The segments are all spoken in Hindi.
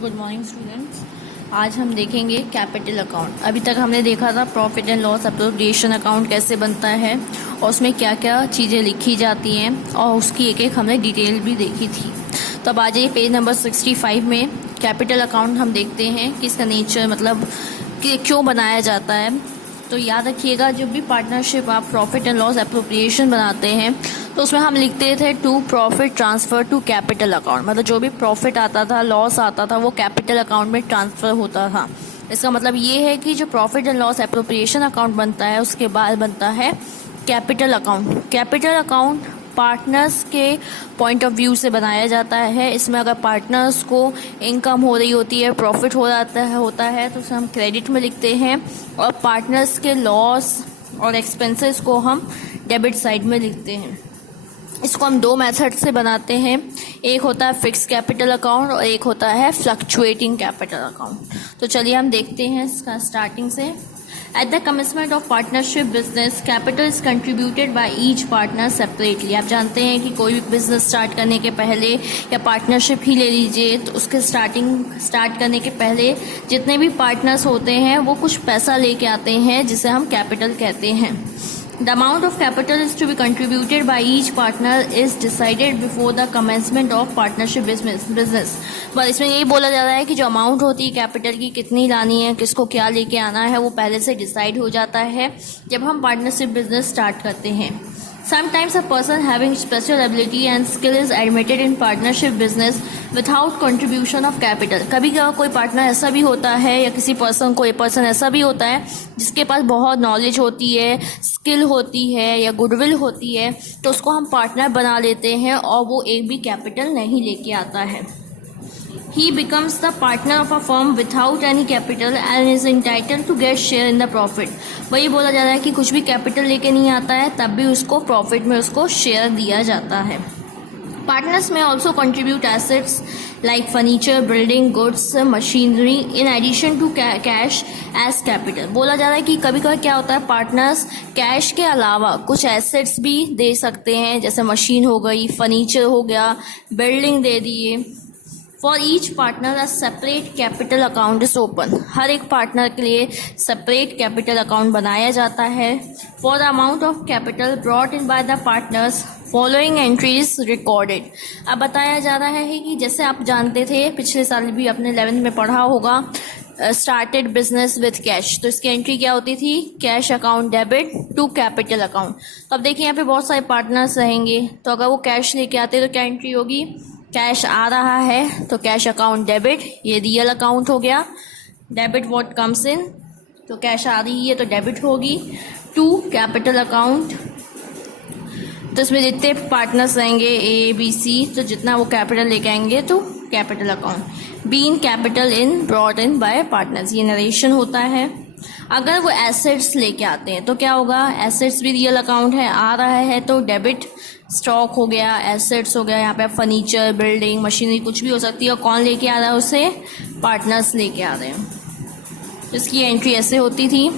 Good morning students. आज हम देखेंगे कैपिटल अकाउंट। अभी तक हमने देखा था profit and loss appropriation account कैसे बनता है और उसमें क्या क्या चीज़ें लिखी जाती हैं और उसकी एक एक हमने डिटेल भी देखी थी। तो अब आ जाइए पेज नंबर 65 में कैपिटल अकाउंट हम देखते हैं कि इसका नेचर मतलब कि क्यों बनाया जाता है। तो याद रखिएगा, जब भी पार्टनरशिप आप प्रॉफिट एंड लॉस एप्रोप्रिएशन बनाते हैं तो उसमें हम लिखते थे to profit transfer to capital account. मतलब जो भी प्रॉफिट आता था, लॉस आता था, वो कैपिटल अकाउंट में ट्रांसफ़र होता था। इसका मतलब ये है कि जो profit and loss appropriation account बनता है उसके बाद बनता है capital account. Capital account partners के पॉइंट ऑफ व्यू से बनाया जाता है। इसमें अगर पार्टनर्स को इनकम हो रही होती है, प्रॉफिट हो होता है तो उसे हम क्रेडिट में लिखते हैं, और पार्टनर्स के लॉस और एक्सपेंसेस को हम डेबिट साइड में लिखते हैं। इसको हम दो मेथड से बनाते हैं, एक होता है फिक्स कैपिटल अकाउंट और एक होता है फ्लक्चुएटिंग कैपिटल अकाउंट। तो चलिए हम देखते हैं इसका स्टार्टिंग से। At the commencement of partnership business, capital is contributed by each partner separately। आप जानते हैं कि कोई भी बिजनेस स्टार्ट करने के पहले या पार्टनरशिप ही ले लीजिए तो उसके स्टार्ट करने के पहले जितने भी पार्टनर्स होते हैं वो कुछ पैसा लेके आते हैं जिसे हम कैपिटल कहते हैं। The amount of capital is to be contributed by each partner is decided before the commencement of partnership business। बस इसमें यही बोला जा रहा है कि जो अमाउंट होती है कैपिटल की, कितनी लानी है, किसको क्या लेके आना है, वो पहले से डिसाइड हो जाता है जब हम पार्टनरशिप बिजनेस स्टार्ट करते हैं। Sometimes a person having special ability and skill is admitted in partnership business without contribution of capital। कभी कभी कोई पार्टनर ऐसा भी होता है या किसी कोई पर्सन ऐसा भी होता है जिसके पास बहुत नॉलेज होती है, स्किल होती है या गुडविल होती है, तो उसको हम पार्टनर बना लेते हैं और वो एक भी कैपिटल नहीं लेके आता है। He becomes the partner of a firm without any capital and is entitled to get share in the profit। वही बोला जा रहा है कि कुछ भी कैपिटल लेके नहीं आता है तब भी उसको प्रॉफिट में उसको शेयर दिया जाता है। Partners may also contribute assets like furniture, building, goods, machinery in addition to cash as capital। बोला जा रहा है कि कभी कभी क्या होता है, पार्टनर्स कैश के अलावा कुछ एसेट्स भी दे सकते हैं, जैसे मशीन हो गई, फर्नीचर हो गया, बिल्डिंग दे दिए। For each partner a separate capital account is open। हर एक पार्टनर के लिए separate capital account बनाया जाता है। For the amount of capital brought in by the partners following entry is recorded। अब बताया जा रहा है कि जैसे आप जानते थे, पिछले साल भी आपने 11th में पढ़ा होगा, स्टार्टेड बिजनेस विथ कैश, तो इसकी एंट्री क्या होती थी, cash account debit to capital account. तो अब देखिए यहाँ पे बहुत सारे पार्टनर्स रहेंगे, तो अगर वो कैश लेके आते तो क्या एंट्री होगी, कैश आ रहा है तो कैश अकाउंट डेबिट, ये रियल अकाउंट हो गया। डेबिट व्हाट कम्स इन, तो कैश आ रही है तो डेबिट होगी टू कैपिटल अकाउंट। तो इसमें जितने पार्टनर्स रहेंगे ए बी सी, तो जितना वो कैपिटल लेके आएंगे तो capital account. Being capital in brought in by partners, ये नरेशन होता है। अगर वो एसेट्स लेके आते हैं तो क्या होगा, एसेट्स भी रियल अकाउंट है, आ रहा है तो डेबिट, स्टॉक हो गया, एसेट्स हो गया, यहाँ पे फर्नीचर, बिल्डिंग, मशीनरी कुछ भी हो सकती है, और कौन लेके आ रहा है उसे, पार्टनर्स लेके आ रहे हैं। तो इसकी एंट्री ऐसे होती थी।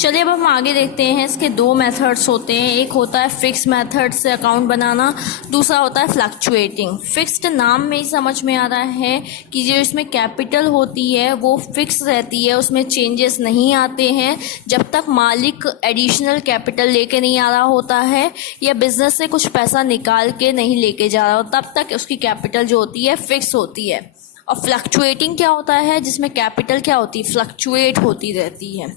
चलिए अब हम आगे देखते हैं। इसके दो मेथड्स होते हैं, एक होता है फिक्स मेथड से अकाउंट बनाना, दूसरा होता है फ्लक्चुएटिंग। फिक्स्ड नाम में ही समझ में आ रहा है कि जो इसमें कैपिटल होती है वो फिक्स रहती है, उसमें चेंजेस नहीं आते हैं जब तक मालिक एडिशनल कैपिटल लेके नहीं आ रहा होता है या बिजनेस से कुछ पैसा निकाल के नहीं लेके जा रहा हो, तब तक उसकी कैपिटल जो होती है फिक्स होती है। और फ्लक्चुएटिंग क्या होता है, जिसमें कैपिटल क्या होती है, फ्लक्चुएट होती रहती है।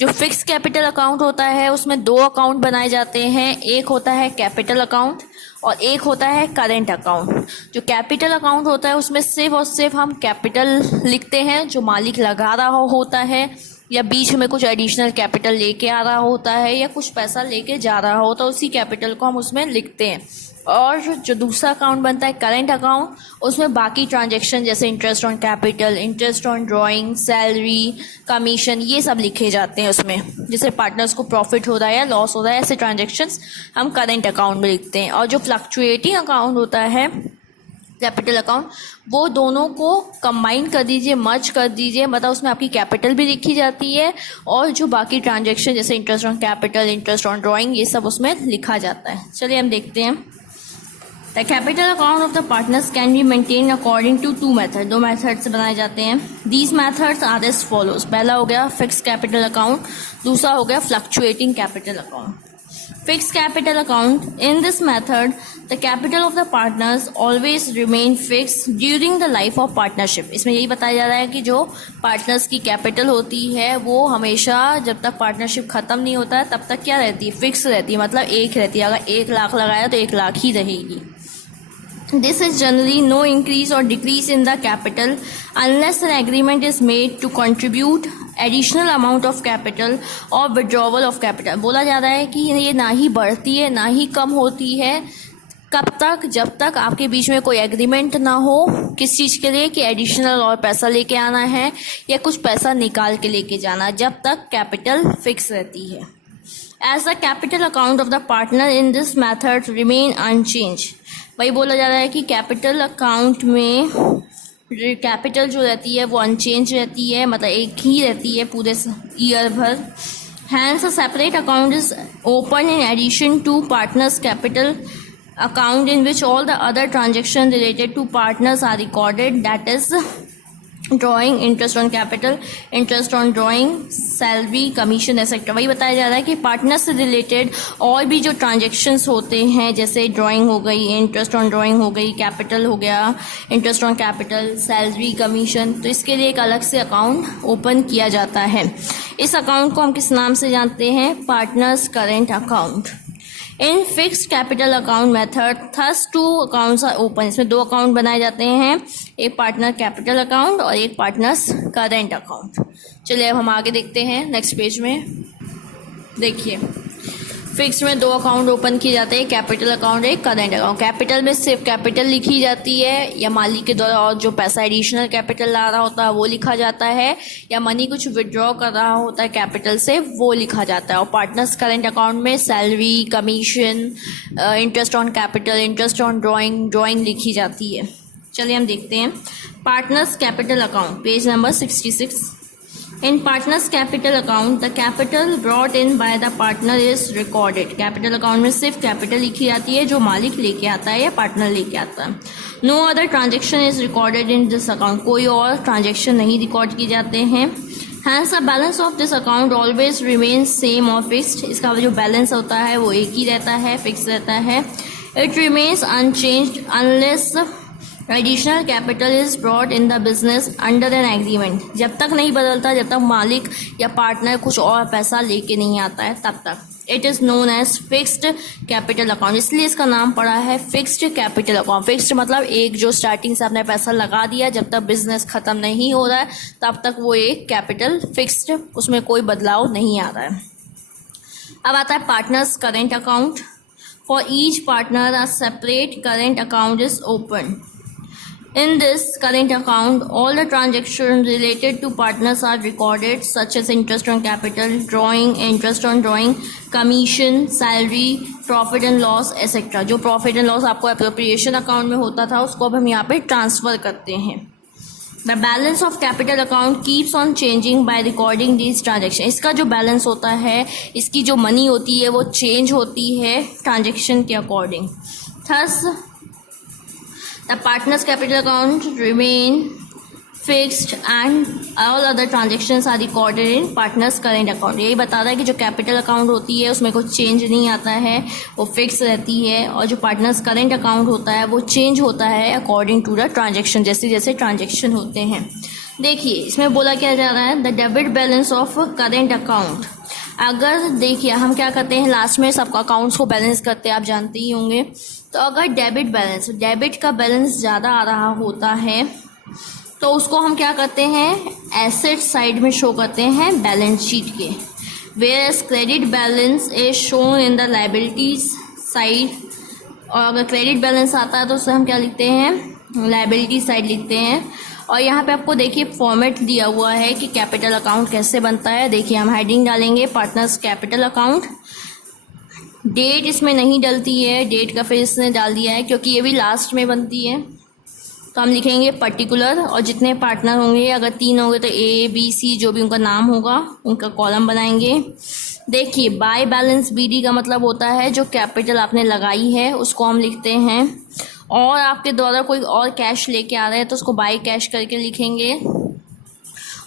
जो फिक्स कैपिटल अकाउंट होता है उसमें दो अकाउंट बनाए जाते हैं, एक होता है कैपिटल अकाउंट और एक होता है करेंट अकाउंट। जो कैपिटल अकाउंट होता है उसमें सिर्फ और सिर्फ हम कैपिटल लिखते हैं जो मालिक लगा रहा होता है, या बीच में कुछ एडिशनल कैपिटल लेके आ रहा होता है या कुछ पैसा लेके जा रहा होता है, उसी कैपिटल को हम उसमें लिखते हैं। और जो दूसरा अकाउंट बनता है करेंट अकाउंट, उसमें बाकी ट्रांजैक्शन जैसे interest on capital, interest on drawing, salary, commission, ये सब लिखे जाते हैं उसमें। जैसे पार्टनर्स को प्रॉफिट हो रहा है या लॉस हो रहा है, ऐसे ट्रांजैक्शंस हम करेंट अकाउंट में लिखते हैं। और जो फ्लक्चुएटिंग अकाउंट होता है कैपिटल अकाउंट, वो दोनों को कंबाइन कर दीजिए, मर्ज कर दीजिए, मतलब उसमें आपकी कैपिटल भी लिखी जाती है और जो बाकी ट्रांजैक्शन जैसे interest on capital, interest on drawing, ये सब उसमें लिखा जाता है। चलिए हम देखते हैं। The capital account of the partners can be maintain according to two method, दो मेथड से बनाए जाते हैं। These methods are as follows. पहला हो गया फिक्स कैपिटल अकाउंट, दूसरा हो गया fluctuating capital account. Fixed capital account. In this method, the capital of the partners always remain fixed during the life of partnership. इसमें यही बताया जा रहा है कि जो पार्टनर्स की कैपिटल होती है वो हमेशा जब तक पार्टनरशिप खत्म नहीं होता है तब तक क्या रहती है, फिक्स रहती है, मतलब एक रहती है। अगर 1 लाख लगाया तो 1 लाख ही रहेगी। This is generally no increase or decrease in the capital unless an agreement is made to contribute additional amount of capital or withdrawal of capital। बोला जा रहा है कि ये ना ही बढ़ती है ना ही कम होती है, कब तक, जब तक आपके बीच में कोई एग्रीमेंट ना हो किस चीज़ के लिए कि एडिशनल और पैसा लेके आना है या कुछ पैसा निकाल के लेके जाना, जब तक कैपिटल फिक्स रहती है। As the capital account of the partner in this method remain unchanged, वही बोला जा रहा है कि कैपिटल अकाउंट में कैपिटल जो रहती है वो अनचेंज रहती है, मतलब एक ही रहती है पूरे ईयर भर। Hence a separate account is open in addition to partners capital account in which all the other transactions related to partners are recorded, that is drawing, interest on capital, interest on drawing, salary, commission etcetera. वही बताया जा रहा है कि पार्टनर से रिलेटेड और भी जो ट्रांजेक्शन्स होते हैं जैसे ड्राइंग हो गई, इंटरेस्ट ऑन ड्राइंग हो गई, कैपिटल हो गया, interest on capital, salary, commission, तो इसके लिए एक अलग से अकाउंट ओपन किया जाता है। इस अकाउंट को हम किस नाम से जानते हैं, partners current account. In fixed capital account method thus 2 accounts are open. इसमें 2 अकाउंट बनाए जाते हैं, एक पार्टनर कैपिटल अकाउंट और एक पार्टनर्स करेंट अकाउंट। चलिए अब हम आगे देखते हैं नेक्स्ट पेज में। देखिए फिक्स में 2 अकाउंट ओपन किए जाते हैं, कैपिटल अकाउंट, एक करेंट अकाउंट। कैपिटल में सिर्फ कैपिटल लिखी जाती है या मालिक के द्वारा और जो पैसा एडिशनल कैपिटल ला रहा होता है वो लिखा जाता है, या मनी कुछ विड्रॉ कर रहा होता है कैपिटल से वो लिखा जाता है। और पार्टनर्स करेंट अकाउंट में salary, commission, interest on capital, interest on drawing लिखी जाती है। चलिए हम देखते हैं partners capital account, page number 66। In partners capital account, the capital brought in by the partner is recorded. Capital account में सिर्फ कैपिटल लिखी जाती है जो मालिक लेके आता है या पार्टनर लेके आता है। No other transaction is recorded in this account. कोई और ट्रांजेक्शन नहीं रिकॉर्ड किए जाते हैं। Hence the balance of this account always remains same or fixed. इसका जो बैलेंस होता है वो एक ही रहता है, फिक्स रहता है। It remains unchanged unless additional capital is brought in the business under an agreement. जब तक नहीं बदलता, जब तक मालिक या पार्टनर कुछ और पैसा लेके नहीं आता है तब तक it is known as fixed capital account. इसलिए इसका नाम पड़ा है फिक्स्ड कैपिटल अकाउंट। फिक्स्ड मतलब एक जो स्टार्टिंग से आपने पैसा लगा दिया, जब तक बिजनेस खत्म नहीं हो रहा है तब तक वो एक कैपिटल फिक्स्ड, उसमें कोई बदलाव नहीं आ रहा है। अब आता है partners current account. For each partner a separate current account is open. In this current account, all the transactions related to partners are recorded, such as interest on capital, drawing, interest on drawing, commission, salary, profit and loss, etc. जो profit and loss आपको appropriation account में होता था उसको अब हम यहाँ पे ट्रांसफ़र करते हैं। The balance of capital account keeps on changing by recording these transactions. इसका जो बैलेंस होता है, इसकी जो मनी होती है वो चेंज होती है ट्रांजेक्शन के according. Thus the partners capital account remain fixed and all other transactions are recorded in partners current account। यही बता रहा है कि जो कैपिटल अकाउंट होती है उसमें कुछ चेंज नहीं आता है, वो फिक्स रहती है, और जो पार्टनर्स करेंट अकाउंट होता है वो चेंज होता है अकॉर्डिंग टू द ट्रांजेक्शन, जैसे जैसे ट्रांजेक्शन होते हैं। देखिए इसमें बोला क्या जा रहा है, the debit balance of current account. अगर देखिए हम क्या करते हैं, लास्ट में सबका अकाउंट्स को बैलेंस करते हैं, आप जानते ही होंगे। तो अगर डेबिट का बैलेंस ज़्यादा आ रहा होता है तो उसको हम क्या करते हैं, एसेट साइड में शो करते हैं बैलेंस शीट के। Where credit balance is shown in the liabilities side. और अगर क्रेडिट बैलेंस आता है तो उसे हम क्या लिखते हैं, लाइबिलिटी साइड लिखते हैं। और यहाँ पे आपको देखिए फॉर्मेट दिया हुआ है कि कैपिटल अकाउंट कैसे बनता है। देखिए हम हेडिंग डालेंगे पार्टनर्स कैपिटल अकाउंट। डेट इसमें नहीं डलती है, डेट का फिर इसने डाल दिया है क्योंकि ये भी लास्ट में बनती है। तो हम लिखेंगे पर्टिकुलर, और जितने पार्टनर होंगे, अगर 3 होंगे तो A B C जो भी उनका नाम होगा उनका कॉलम बनाएंगे। देखिए बाय बैलेंस बीडी का मतलब होता है जो कैपिटल आपने लगाई है उसको हम लिखते हैं, और आपके द्वारा कोई और कैश लेके आ रहे हैं तो उसको बाय कैश करके लिखेंगे,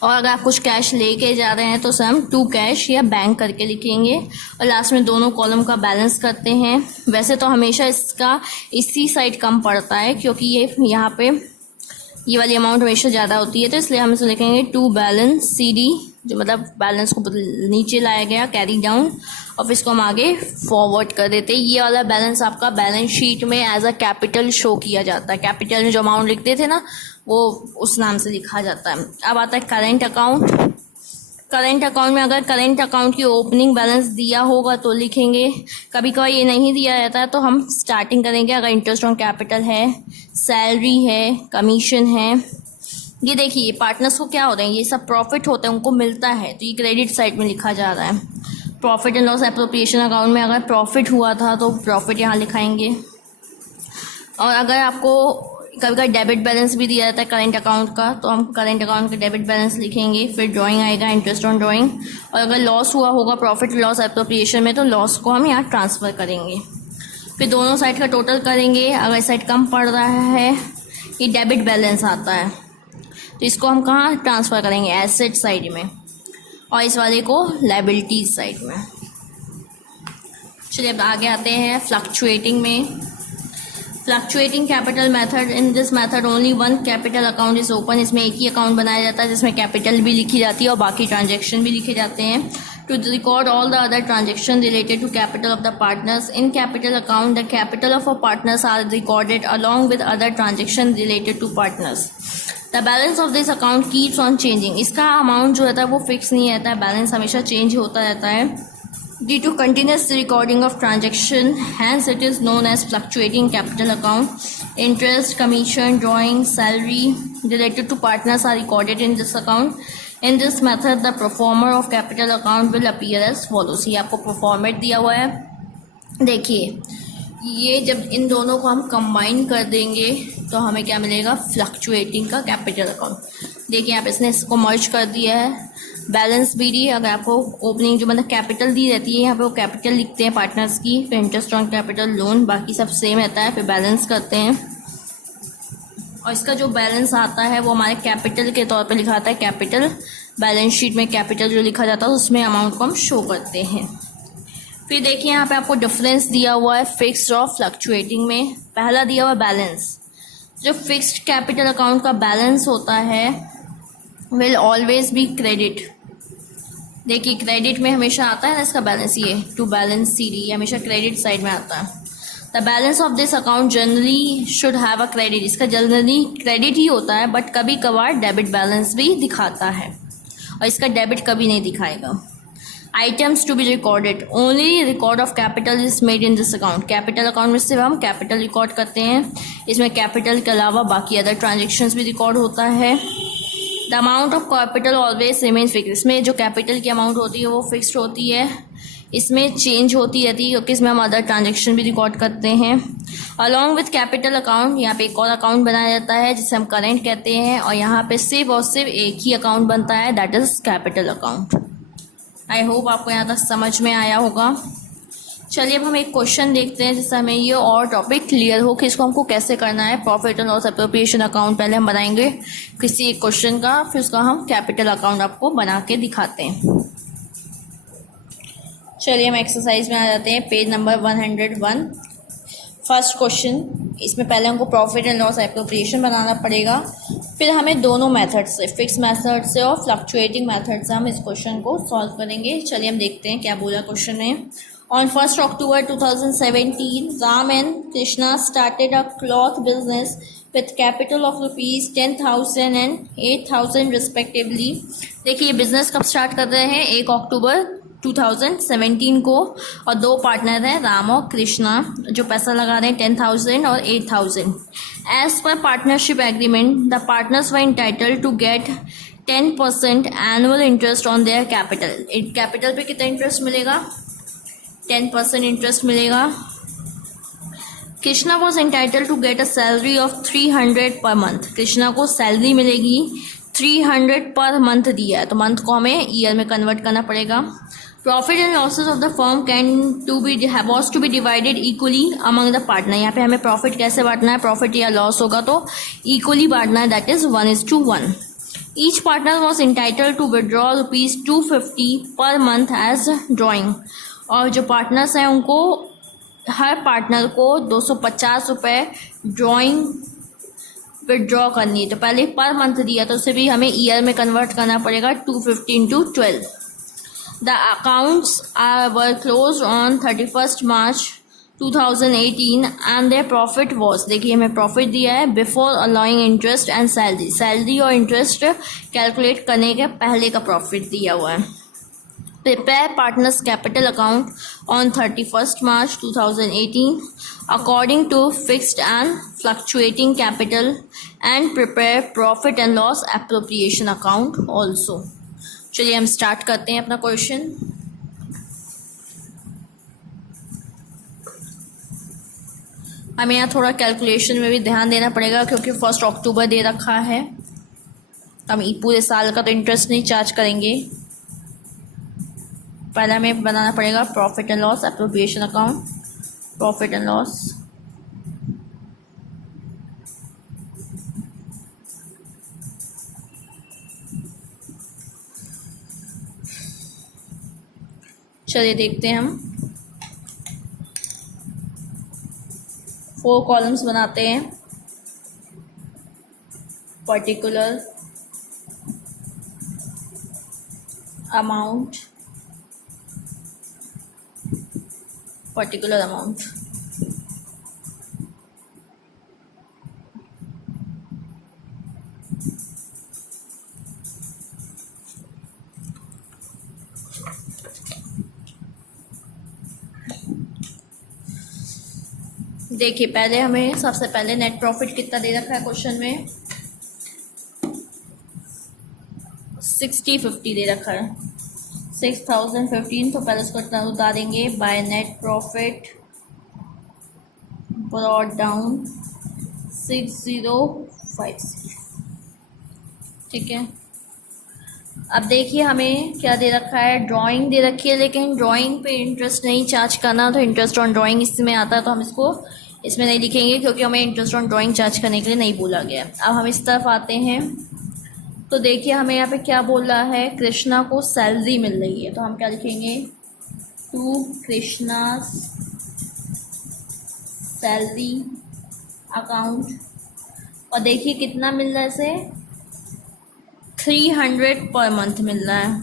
और अगर आप कुछ कैश लेके जा रहे हैं तो उसे हम टू कैश या बैंक करके लिखेंगे, और लास्ट में दोनों कॉलम का बैलेंस करते हैं। वैसे तो हमेशा इसका इसी साइड कम पड़ता है क्योंकि ये यहाँ पे ये वाली अमाउंट हमेशा ज़्यादा होती है, तो इसलिए हम इसे लिखेंगे टू बैलेंस सी डी, जो मतलब बैलेंस को नीचे लाया गया, कैरी डाउन, और फिर इसको हम आगे फॉरवर्ड कर देते हैं। ये वाला बैलेंस आपका बैलेंस शीट में एज अ कैपिटल शो किया जाता है। कैपिटल में जो अमाउंट लिखते थे ना वो उस नाम से लिखा जाता है। अब आता है करेंट अकाउंट। करेंट अकाउंट में अगर करेंट अकाउंट की ओपनिंग बैलेंस दिया होगा तो लिखेंगे, कभी कभार ये नहीं दिया जाता है तो हम स्टार्टिंग करेंगे। अगर इंटरेस्ट ऑन कैपिटल है, सैलरी है, कमीशन है, ये देखिए पार्टनर्स को क्या होता है, ये सब प्रॉफिट होता है, उनको मिलता है, तो ये क्रेडिट साइड में लिखा जा रहा है। Profit and loss appropriation account में अगर प्रॉफिट हुआ था तो प्रॉफिट यहाँ लिखाएंगे। और अगर आपको कभी कभी डेबिट बैलेंस भी दिया जाता है करेंट अकाउंट का, तो हम करेंट अकाउंट का डेबिट बैलेंस लिखेंगे। फिर ड्राइंग आएगा, इंटरेस्ट ऑन ड्राइंग, और अगर लॉस हुआ होगा प्रॉफिट लॉस एप्रोप्रिएशन में तो लॉस को हम यहाँ ट्रांसफ़र करेंगे। फिर दोनों साइड का टोटल करेंगे। अगर साइड कम पड़ रहा है, ये डेबिट बैलेंस आता है, तो इसको हम कहाँ ट्रांसफ़र करेंगे, एसेट साइड में, और इस वाले को लायबिलिटीज साइड में। चलिए अब आगे आते हैं फ्लक्चुएटिंग में। Fluctuating capital method, in this method only one capital account is open. इसमें एक ही अकाउंट बनाया जाता है जिसमें कैपिटल भी लिखी जाती है और बाकी ट्रांजेक्शन भी लिखे जाते हैं। To record all the other transaction related to capital of the partners in capital account, the capital of a partners are recorded along with other transaction related to partners. The balance of this account keeps on changing. इसका अमाउंट जो रहता है वो फिक्स नहीं रहता है, बैलेंस हमेशा चेंज होता रहता है। Due to continuous recording of transaction, hence it is known as fluctuating capital account. Interest, commission, drawing, salary related to partners are recorded in this account. In this method, the pro forma of capital account will appear as follows. ये आपको pro forma दिया हुआ है। देखिए ये जब इन दोनों को हम कंबाइन कर देंगे तो हमें क्या मिलेगा, फ्लक्चुएटिंग का कैपिटल अकाउंट। देखिए आप इसने इसको मर्ज कर दिया है। बैलेंस बीडी, अगर आपको ओपनिंग जो मतलब कैपिटल दी रहती है यहाँ पे वो कैपिटल लिखते हैं पार्टनर्स की, फिर इंटरेस्ट ऑन कैपिटल, लोन, बाकी सब सेम रहता है, फिर बैलेंस करते हैं। और इसका जो बैलेंस आता है वो हमारे कैपिटल के तौर पे लिखा आता है। कैपिटल बैलेंस शीट में कैपिटल जो लिखा जाता है उसमें अमाउंट को हम शो करते हैं। फिर देखिए यहाँ पे आपको डिफरेंस दिया हुआ है फिक्स्ड और फ्लक्चुएटिंग में। पहला दिया हुआ बैलेंस, जो फिक्स्ड कैपिटल अकाउंट का बैलेंस होता है विल ऑलवेज बी क्रेडिट। देखिए क्रेडिट में हमेशा आता है ना इसका बैलेंस, ये टू बैलेंस सी डी हमेशा क्रेडिट साइड में आता है। The balance of this account generally should have a credit. इसका जनरली क्रेडिट ही होता है, बट कभी कभार डेबिट बैलेंस भी दिखाता है, और इसका डेबिट कभी नहीं दिखाएगा। Items to be recorded, only record of capital is made in this account. Capital account में सिर्फ हम कैपिटल रिकॉर्ड करते हैं, इसमें कैपिटल के अलावा बाकी अदर ट्रांजेक्शन्स भी रिकॉर्ड होता है। The amount of capital always remains fix. इसमें जो कैपिटल की अमाउंट होती है वो फिक्स्ड होती है, इसमें चेंज होती रहती है क्योंकि इसमें हम अदर ट्रांजेक्शन भी रिकॉर्ड करते हैं। अलॉन्ग विथ कैपिटल अकाउंट यहाँ पे एक और अकाउंट बनाया जाता है जिसे हम करेंट कहते हैं, और यहाँ पे सिर्फ और सिर्फ एक ही अकाउंट बनता है, that is capital account. I hope आपको यहाँ तक समझ में आया होगा। चलिए अब हम एक क्वेश्चन देखते हैं जिससे हमें ये और टॉपिक क्लियर हो कि इसको हमको कैसे करना है। Profit and loss appropriation account पहले हम बनाएंगे किसी एक क्वेश्चन का, फिर उसका हम कैपिटल अकाउंट आपको बना के दिखाते हैं। चलिए हम एक्सरसाइज में आ जाते हैं, पेज नंबर 101। फर्स्ट क्वेश्चन, इसमें पहले हमको प्रॉफिट एंड लॉस एप्रोप्रिएशन बनाना पड़ेगा, फिर हमें दोनों मेथड से, फिक्स मेथड से और फ्लक्चुएटिंग मेथड से हम इस क्वेश्चन को सॉल्व करेंगे। चलिए हम देखते हैं क्या बोला क्वेश्चन में। On 1st October 2017, Ram and Krishna started a cloth business with capital of rupees 10,000 and 8,000 respectively. देखिए ये बिजनेस कब स्टार्ट कर रहे हैं, 1 अक्टूबर 2017 को, और दो पार्टनर हैं राम और कृष्णा जो पैसा लगा रहे हैं 10,000 और 8,000। As per partnership agreement the partners were entitled to get 10% annual interest on their capital. Capital पे कितना इंटरेस्ट मिलेगा, 10% इंटरेस्ट मिलेगा। Krishna was entitle to get a salary of 300 per month. Krishna को सैलरी मिलेगी 300 पर मंथ दिया है, तो मंथ को हमें ईयर में कन्वर्ट करना पड़ेगा। Profit and losses of the firm was to be divided equally among the partner. यहाँ पे हमें प्रॉफिट कैसे बांटना है, प्रॉफिट या लॉस होगा तो इक्वली बांटना है, that is 1:1। Each partner was entitled to withdraw ₹250 per month as drawing. और जो पार्टनर्स हैं उनको हर पार्टनर को 250 रुपये ड्रॉइंग विड्रॉ करनी है। तो पहले पर मंथ दिया तो उसे भी हमें ईयर में कन्वर्ट करना पड़ेगा, 250 into 12। The accounts were close on 31 March 2018 and their profit was, देखिए हमें प्रॉफिट दिया है before allowing interest and salary, salary और इंटरेस्ट कैलकुलेट करने के पहले का प्रॉफिट दिया हुआ है। Prepare partners capital account on 31st March 2018 according to fixed and fluctuating capital and prepare profit and loss appropriation account also। चलिए हम स्टार्ट करते हैं अपना क्वेश्चन। हमें यहाँ थोड़ा कैलकुलेशन में भी ध्यान देना पड़ेगा क्योंकि 1 अक्टूबर दे रखा है, हम पूरे साल का तो इंटरेस्ट नहीं चार्ज करेंगे। पहले हमें बनाना पड़ेगा profit and loss appropriation account, profit and loss. चलिए देखते हैं, हम 4 कॉलम्स बनाते हैं। पर्टिकुलर अमाउंट, पर्टिकुलर अमाउंट, देखिए पहले हमें सबसे पहले नेट प्रॉफिट कितना दे रखा है क्वेश्चन में, 6050 दे रखा है, 6015। तो पहले उसको इतना उतारेंगे by net profit brought down 6056, ठीक है। अब देखिए हमें क्या दे रखा है, ड्राइंग दे रखी है, लेकिन ड्राइंग पे इंटरेस्ट नहीं चार्ज करना, तो इंटरेस्ट ऑन ड्राइंग इसमें आता है तो हम इसको इसमें नहीं लिखेंगे क्योंकि हमें इंटरेस्ट ऑन ड्राइंग चार्ज करने के लिए नहीं बोला गया। अब हम इस तरफ आते हैं तो देखिए हमें यहाँ पे क्या बोल रहा है, कृष्णा को सैलरी मिल रही है, तो हम क्या लिखेंगे, टू कृष्णा सैलरी अकाउंट। और देखिए कितना मिल रहा है इसे, 300 पर मंथ मिल रहा है।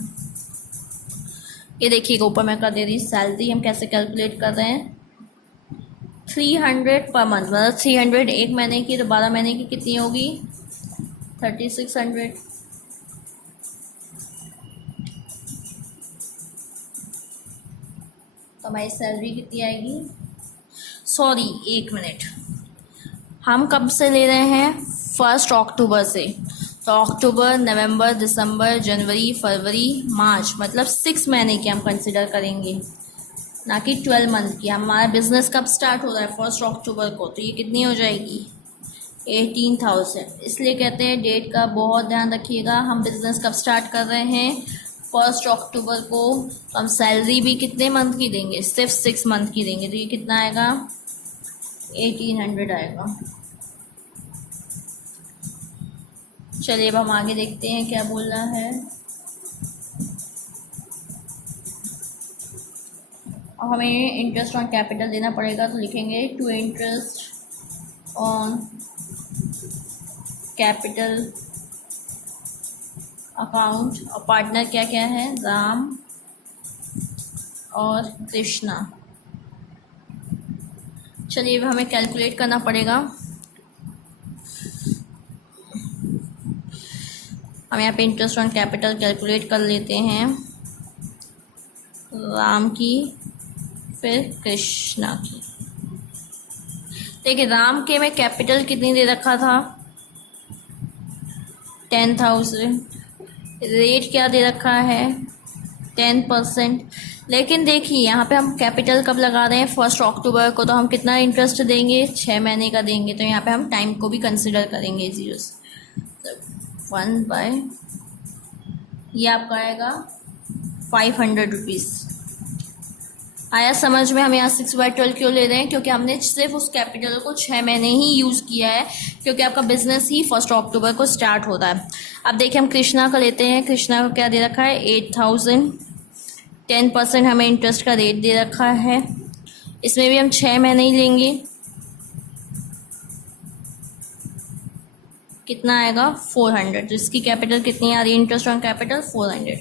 ये देखिए ऊपर मैं कर दे रही सैलरी, हम कैसे कैलकुलेट कर रहे हैं, 300 पर मंथ, मतलब 300 एक महीने की, तो 12 महीने की कितनी होगी, 3600। तो हमारी सैलरी कितनी आएगी, सॉरी 1 मिनट, हम कब से ले रहे हैं, 1 अक्टूबर से। तो अक्टूबर, नवंबर, दिसंबर, जनवरी, फरवरी, मार्च, मतलब 6 महीने की हम कंसिडर करेंगे, ना कि 12 मंथ की। हमारा बिजनेस कब स्टार्ट हो रहा है, 1 अक्टूबर को, तो ये कितनी हो जाएगी, 18,000। इसलिए कहते हैं डेट का बहुत ध्यान रखिएगा। हम बिजनेस कब स्टार्ट कर रहे हैं, 1 अक्टूबर को, तो हम सैलरी भी कितने मंथ की देंगे, सिर्फ 6 मंथ की देंगे, तो ये कितना आएगा, 1800 आएगा। चलिए अब हम आगे देखते हैं क्या बोल रहा है। और हमें इंटरेस्ट ऑन कैपिटल देना पड़ेगा, तो लिखेंगे to interest on capital account. और पार्टनर क्या क्या है, राम और कृष्णा। चलिए अब हमें कैलकुलेट करना पड़ेगा। हम यहाँ पे इंटरेस्ट ऑन कैपिटल कैलकुलेट कर लेते हैं, राम की फिर कृष्णा की। देखिए राम के में कैपिटल कितनी दे रखा था, 10,000, रेट क्या दे रखा है, 10%। लेकिन देखिए यहाँ पे हम कैपिटल कब लगा रहे हैं, 1 अक्टूबर को, तो हम कितना इंटरेस्ट देंगे, 6 महीने का देंगे, तो यहाँ पे हम टाइम को भी कंसिडर करेंगे, 0 से 1 बाय, ये आपका आएगा 500 रुपीज़। आया समझ में? हम यहाँ 6/12 क्यों ले रहे हैं? क्योंकि हमने सिर्फ उस कैपिटल को 6 महीने ही यूज़ किया है, क्योंकि आपका बिजनेस ही 1 अक्टूबर को स्टार्ट होता है। अब देखिए हम कृष्णा का लेते हैं। कृष्णा का क्या दे रखा है? 8000, 10% हमें इंटरेस्ट का रेट दे रखा है। इसमें भी हम 6 महीने ही लेंगे। कितना आएगा? 400। तो इसकी कैपिटल कितनी आ रही है? इंटरेस्ट ऑन कैपिटल 400,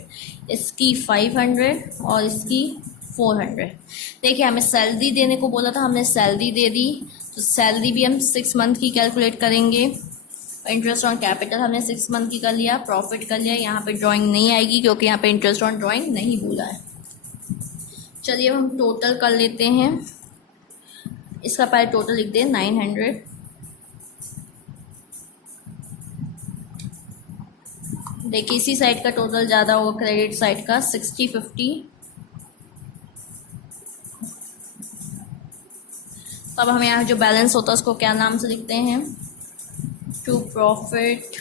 इसकी 500 और इसकी 400। देखिए हमें सैलरी देने को बोला था, हमने सैलरी दे दी, तो सैलरी भी हम 6 मंथ की कैलकुलेट करेंगे। इंटरेस्ट ऑन कैपिटल हमने 6 मंथ की कर लिया, प्रॉफिट कर लिया। यहाँ पे ड्राइंग नहीं आएगी क्योंकि यहाँ पे इंटरेस्ट ऑन ड्राइंग नहीं बोला है। चलिए अब हम टोटल कर लेते हैं। इसका पहले टोटल लिख दें 900। देखिए इसी साइड का टोटल ज़्यादा होगा, क्रेडिट साइड का 60/50। तो अब हमें यहाँ जो बैलेंस होता है उसको क्या नाम से लिखते हैं? To profit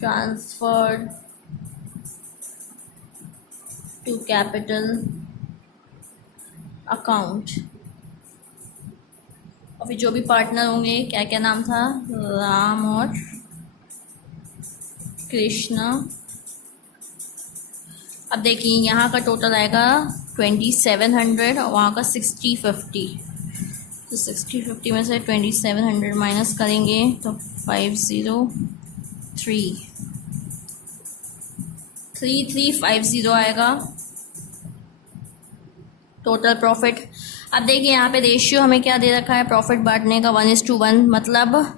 transferred to capital account. और फिर जो भी पार्टनर होंगे, क्या क्या नाम था? राम और कृष्णा। अब देखिए यहाँ का टोटल आएगा 2700 और वहाँ का 60/50। तो 60/50 में से 2700 माइनस करेंगे तो 3350 आएगा टोटल प्रॉफिट। अब देखिए यहाँ पे रेशियो हमें क्या दे रखा है प्रॉफिट बांटने का? 1:1, मतलब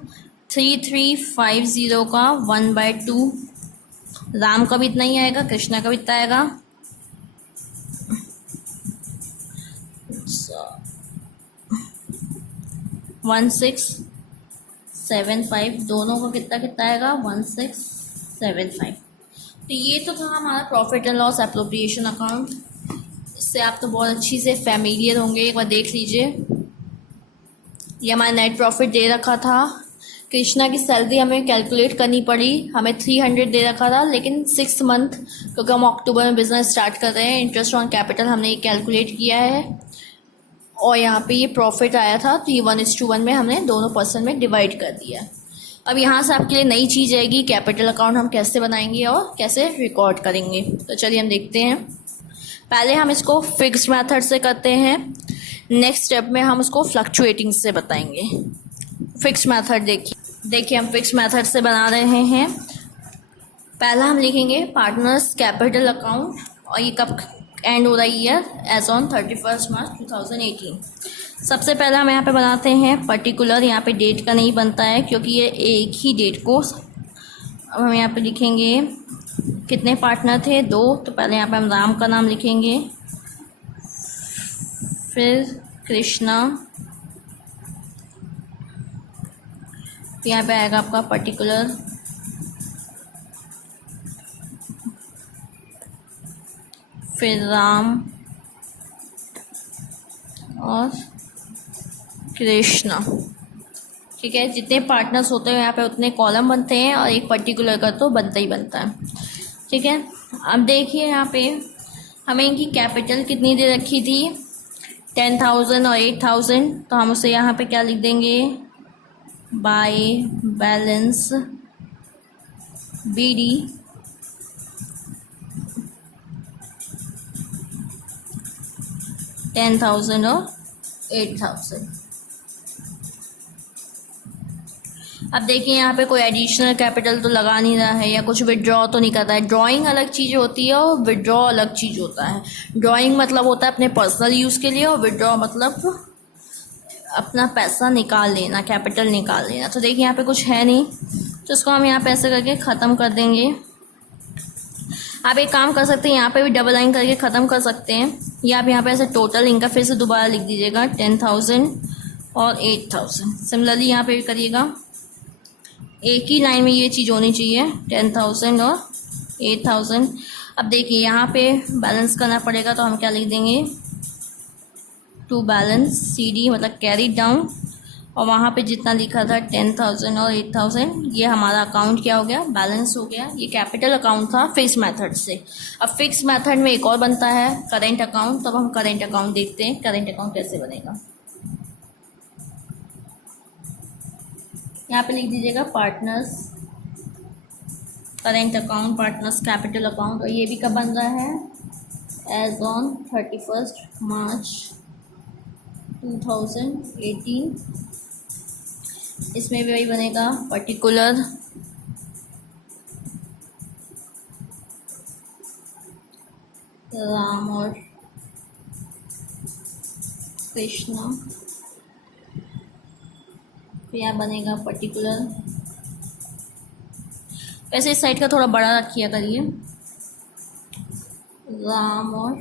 3350 का 1/2। राम का भी इतना ही आएगा, कृष्णा का भी इतना आएगा। 1675, दोनों का कितना कितना आएगा? 1675। तो ये तो था हमारा profit and loss appropriation account. इससे आप तो बहुत अच्छी से फैमिलियर होंगे, एक बार देख लीजिए। ये हमारा नेट प्रॉफिट दे रखा था। कृष्णा की सैलरी हमें कैलकुलेट करनी पड़ी, हमें 300 दे रखा था, लेकिन 6 मंथ, क्योंकि हम अक्टूबर में बिजनेस स्टार्ट कर रहे हैं। इंटरेस्ट ऑन कैपिटल हमने ये कैलकुलेट किया है और यहाँ पे ये प्रॉफिट आया था, तो ये 1:1 में हमने दोनों पर्सन में डिवाइड कर दिया। अब यहाँ से आपके लिए नई चीज़ आएगी, कैपिटल अकाउंट हम कैसे बनाएंगे और कैसे रिकॉर्ड करेंगे। तो चलिए हम देखते हैं। पहले हम इसको फिक्स्ड मेथड से करते हैं, नेक्स्ट स्टेप में हम उसको फ्लक्चुएटिंग से बताएंगे। फिक्स्ड मेथड देखिए हम फिक्स्ड मेथड से बना रहे हैं। पहला हम लिखेंगे पार्टनर्स कैपिटल अकाउंट, और ये कब एंड हो रहा है? ईयर एज ऑन 31 मार्च 2018। सबसे पहले हम यहाँ पे बनाते हैं पर्टिकुलर, यहाँ पे डेट का नहीं बनता है क्योंकि ये एक ही डेट को। अब हम यहाँ पे लिखेंगे कितने पार्टनर थे? 2। तो पहले यहाँ पे हम राम का नाम लिखेंगे, फिर कृष्णा, यहाँ पे आएगा आपका पर्टिकुलर, फिर राम और कृष्णा। ठीक है, जितने पार्टनर्स होते हैं यहाँ पे उतने कॉलम बनते हैं और एक पर्टिकुलर का तो बनता ही बनता है। ठीक है, अब देखिए यहाँ पे हमें इनकी कैपिटल कितनी दे रखी थी? 10,000 और 8,000। तो हम उसे यहाँ पे क्या लिख देंगे? बाय बैलेंस BD $10,000 और 8,000। अब देखिए यहाँ पे कोई एडिशनल कैपिटल तो लगा नहीं रहा है या कुछ विड्रॉ तो नहीं करता है। ड्राइंग अलग चीज़ होती है और विड्रॉ अलग चीज़ होता है। ड्राइंग मतलब होता है अपने पर्सनल यूज़ के लिए, और विड्रॉ मतलब अपना पैसा निकाल लेना, कैपिटल निकाल लेना। तो देखिए यहाँ पे कुछ है नहीं, तो इसको हम यहाँ पे ऐसे करके ख़त्म कर देंगे। आप एक काम कर सकते हैं, यहाँ पे भी डबल लाइन करके ख़त्म कर सकते हैं, या आप यहाँ पे ऐसे टोटल इनका फिर से दोबारा लिख दीजिएगा 10,000 और 8,000। सिमिलरली यहाँ पे भी करिएगा, एक ही लाइन में ये चीज़ होनी चाहिए, 10,000 और 8,000। अब देखिए यहाँ पे बैलेंस करना पड़ेगा, तो हम क्या लिख देंगे? टू बैलेंस CD मतलब कैरी डाउन, और वहाँ पे जितना लिखा था 10,000 और 8,000, ये हमारा अकाउंट क्या हो गया, बैलेंस हो गया। ये कैपिटल अकाउंट था फिक्स मेथड से। अब फिक्स मेथड में एक और बनता है करेंट अकाउंट। तब हम करेंट अकाउंट देखते हैं, करेंट अकाउंट कैसे बनेगा। यहाँ पे लिख दीजिएगा partners current account, partners capital account. और ये भी कब बन रहा है, एज ऑन 31 मार्च 2018। इसमें भी वही बनेगा, पर्टिकुलर राम और कृष्णा। तो यहाँ बनेगा पर्टिकुलर। वैसे इस साइड का थोड़ा बड़ा रखिए करिए, राम और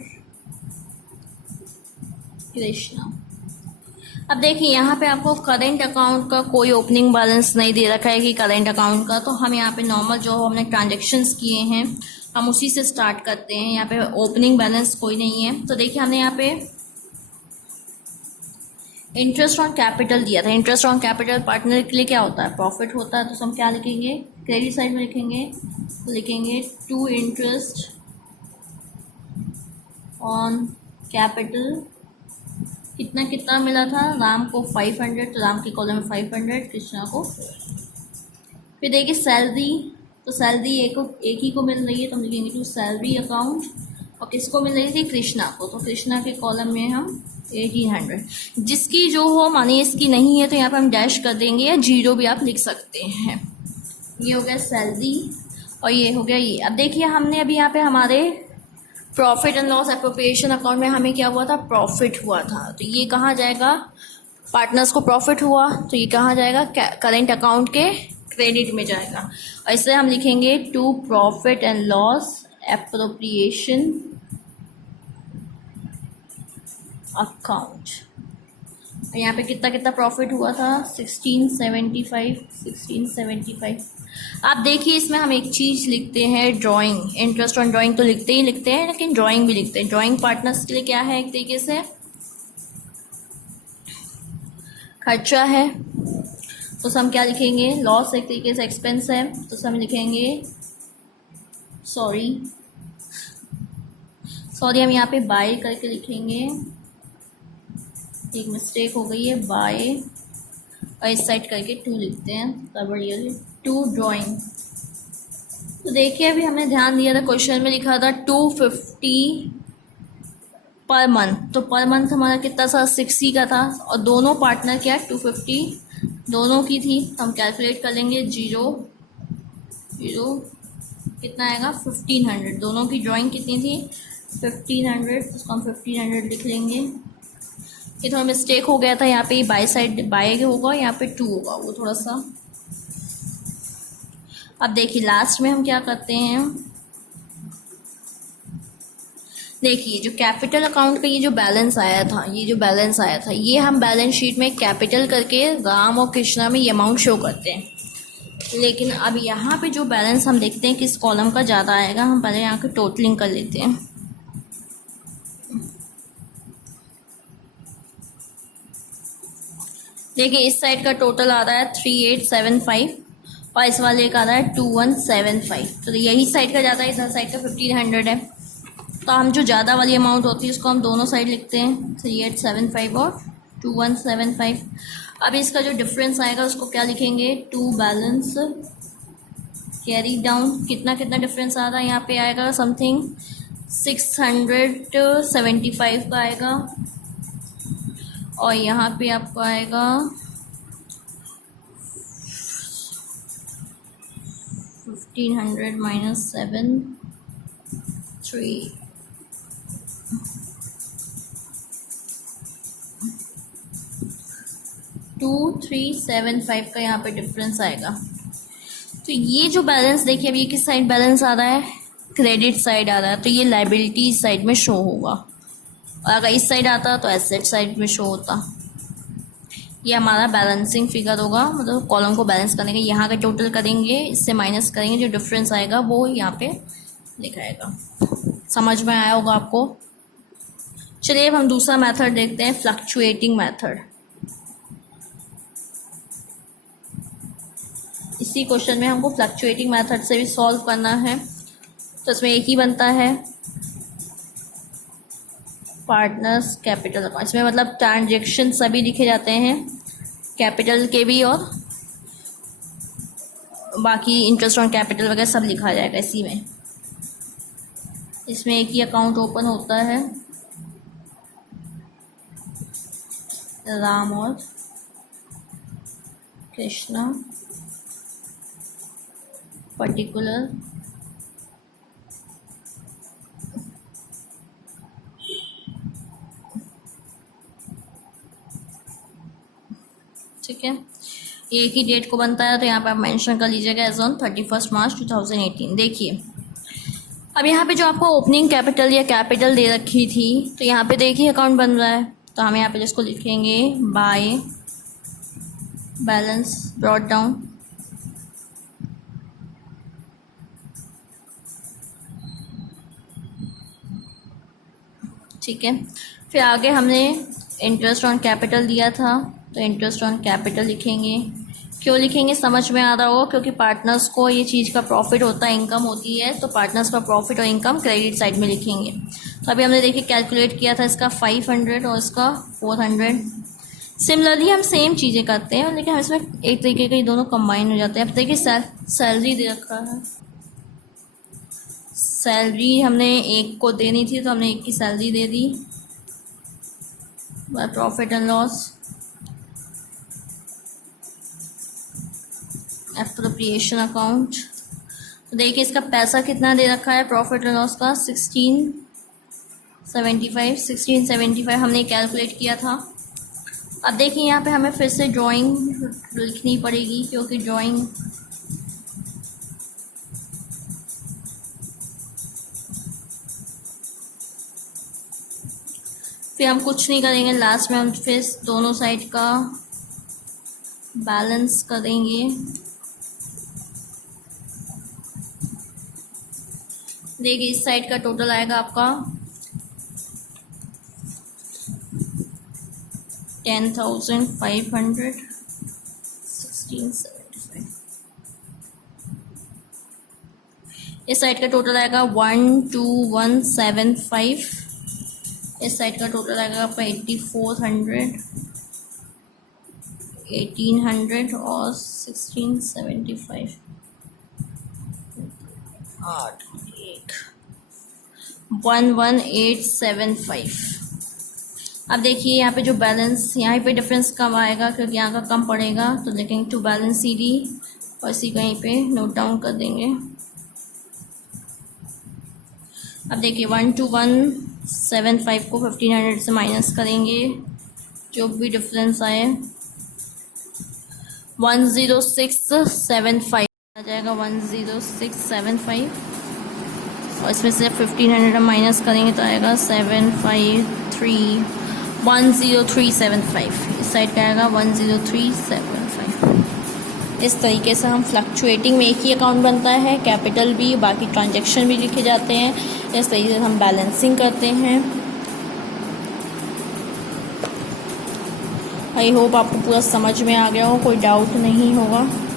कृष्णा। अब देखिए यहाँ पे आपको करेंट अकाउंट का कोई ओपनिंग बैलेंस नहीं दे रखा है कि करेंट अकाउंट का, तो हम यहाँ पे नॉर्मल जो हमने ट्रांजेक्शन्स किए हैं हम उसी से स्टार्ट करते हैं। यहाँ पे ओपनिंग बैलेंस कोई नहीं है। तो देखिए हमने यहाँ पे इंटरेस्ट ऑन कैपिटल दिया था। इंटरेस्ट ऑन कैपिटल पार्टनर के लिए क्या होता है, प्रॉफिट होता है। तो हम क्या लिखेंगे, क्रेडिट साइड में लिखेंगे, तो लिखेंगे टू इंटरेस्ट ऑन कैपिटल। कितना कितना मिला था, राम को 500, तो राम के कॉलम में 500, कृष्णा को। फिर देखिए सैलरी, तो सैलरी एक ही को मिल रही है, तो हम लिखेंगे टू सैलरी अकाउंट। और किसको मिल रही थी, कृष्णा को, तो कृष्णा के कॉलम में हम 1800। जिसकी जो हो मानिए इसकी नहीं है तो यहाँ पे हम डैश कर देंगे, या जीरो भी आप लिख सकते हैं। ये हो गया सैलरी और ये हो गया ये। अब देखिए हमने अभी यहाँ पे हमारे profit and loss appropriation account में हमें क्या हुआ था, प्रॉफिट हुआ था। तो ये कहाँ जाएगा, पार्टनर्स को प्रॉफिट हुआ तो ये कहाँ जाएगा, करेंट अकाउंट के क्रेडिट में जाएगा। और इससे हम लिखेंगे to profit and loss appropriation account. यहाँ पे कितना कितना प्रॉफिट हुआ था, 1675। आप देखिए इसमें हम एक चीज़ लिखते हैं, ड्राइंग। इंटरेस्ट ऑन ड्राइंग तो लिखते ही लिखते हैं, लेकिन ड्राइंग भी लिखते हैं। ड्राइंग पार्टनर्स के लिए क्या है, एक तरीके से खर्चा है। तो हम क्या लिखेंगे, लॉस एक तरीके से एक्सपेंस है, तो हम लिखेंगे सॉरी हम यहाँ पे बाय करके लिखेंगे, एक मिस्टेक हो गई है, बाय और इस साइड करके टू लिखते हैं, तब टू ड्राइंग। तो देखिए अभी हमने ध्यान दिया था, क्वेश्चन में लिखा था 250 पर मंथ। तो पर मंथ हमारा कितना था, 60 का था। और दोनों पार्टनर क्या है, 250 दोनों की थी। तो हम कैलकुलेट कर लेंगे, जीरो कितना आएगा, 1500। दोनों की ड्राइंग कितनी थी, 1500। उसको हम 1500 लिख लेंगे। ये थोड़ा मिस्टेक हो गया था, यहाँ पे बाय साइड बाय होगा, यहाँ पे टू होगा, वो थोड़ा सा। अब देखिए लास्ट में हम क्या करते हैं, देखिए जो कैपिटल अकाउंट का ये जो बैलेंस आया था, ये हम बैलेंस शीट में कैपिटल करके राम और कृष्णा में ये अमाउंट शो करते हैं। लेकिन अब यहाँ पे जो बैलेंस हम देखते हैं किस कॉलम का ज़्यादा आएगा, हम पहले यहाँ पे टोटलिंग कर लेते हैं। देखिए इस साइड का टोटल आ रहा है 3875 और इस वाले का आ रहा है 2175। तो यही साइड का ज़्यादा है, इधर साइड का 1500 है। तो हम जो ज़्यादा वाली अमाउंट होती है उसको हम दोनों साइड लिखते हैं, 3875 और 2175। अब इसका जो डिफरेंस आएगा उसको क्या लिखेंगे, टू बैलेंस कैरी डाउन। कितना कितना डिफरेंस आ रहा है, यहाँ पे आएगा समथिंग 675 का आएगा, और यहाँ पे आपको आएगा 1500 माइनस 7 3 2375 का यहाँ पे डिफरेंस आएगा। तो ये जो बैलेंस देखिए अब ये किस साइड बैलेंस आ रहा है, क्रेडिट साइड आ रहा है, तो ये लाइबिलिटी साइड में शो होगा। और अगर इस साइड आता तो एसेट साइड में शो होता। ये हमारा बैलेंसिंग फिगर होगा, मतलब कॉलम को बैलेंस करने का। यहाँ का टोटल करेंगे, इससे माइनस करेंगे, जो डिफरेंस आएगा वो यहाँ पे लिखाएगा। समझ में आया होगा आपको। चलिए अब हम दूसरा मेथड देखते हैं, फ्लक्चुएटिंग मेथड। इसी क्वेश्चन में हमको फ्लक्चुएटिंग मेथड से भी सॉल्व करना है। तो इसमें एक ही बनता है पार्टनर्स कैपिटल अकाउंट। इसमें मतलब ट्रांजेक्शन सभी लिखे जाते हैं, कैपिटल के भी और बाकी इंटरेस्ट ऑन कैपिटल वगैरह सब लिखा जाएगा इसी में। इसमें एक ही अकाउंट ओपन होता है, राम और कृष्णा पर्टिकुलर ठीक है। एक ही डेट को बनता है, तो यहाँ पे आप मेंशन कर लीजिएगा एज ऑन 31 मार्च 2018। देखिए अब यहाँ पे जो आपको ओपनिंग कैपिटल या कैपिटल दे रखी थी, तो यहाँ पे देखिए अकाउंट बन रहा है, तो हम यहाँ पे जिसको लिखेंगे बाय बैलेंस ब्रॉट डाउन, ठीक है। फिर आगे हमने इंटरेस्ट ऑन कैपिटल दिया था, तो इंटरेस्ट ऑन कैपिटल लिखेंगे। क्यों लिखेंगे समझ में आ रहा हो, क्योंकि पार्टनर्स को ये चीज़ का प्रॉफिट होता है, इनकम होती है, तो पार्टनर्स का प्रॉफिट और इनकम क्रेडिट साइड में लिखेंगे। तो अभी हमने देखिए कैलकुलेट किया था इसका 500 और इसका 400। सिमिलरली हम सेम चीज़ें करते हैं, लेकिन इसमें एक तरीके के दोनों कंबाइन हो जाते हैं। अब देखिए सैलरी दे रखा है, सैलरी हमने एक को देनी थी, तो हमने एक की salary they the. Profit and loss, appropriation account, तो देखिए इसका पैसा कितना दे रखा है प्रॉफिट एंड लॉस का 1675 हमने कैलकुलेट किया था। अब देखिए यहाँ पे हमें फिर से ड्राइंग लिखनी पड़ेगी, क्योंकि ड्राइंग फिर हम कुछ नहीं करेंगे, लास्ट में हम फिर दोनों साइड का बैलेंस करेंगे। देखिए इस साइड का टोटल आएगा आपका 10,500 1675। इस साइड का टोटल आएगा 12175। इस साइड का टोटल आएगा आपका 8400 1800 और 1675 8 11875। अब देखिए यहाँ पे जो बैलेंस, यहाँ पे डिफरेंस कम आएगा क्योंकि यहाँ का कम पड़ेगा, तो देखेंगे टू बैलेंस CD और इसी कहीं पे नोट डाउन कर देंगे। अब देखिए 12175 को 1500 से माइनस करेंगे, जो भी डिफरेंस आए 10675 आ जाएगा 10675, और इसमें से 1500 हम माइनस करेंगे तो आएगा 10375। इस साइड का आएगा 10375। इस तरीके से हम फ्लक्चुएटिंग में एक ही अकाउंट बनता है, कैपिटल भी, बाकी ट्रांजैक्शन भी लिखे जाते हैं। इस तरीके से हम बैलेंसिंग करते हैं। आई होप आपको पूरा समझ में आ गया हो, कोई डाउट नहीं होगा।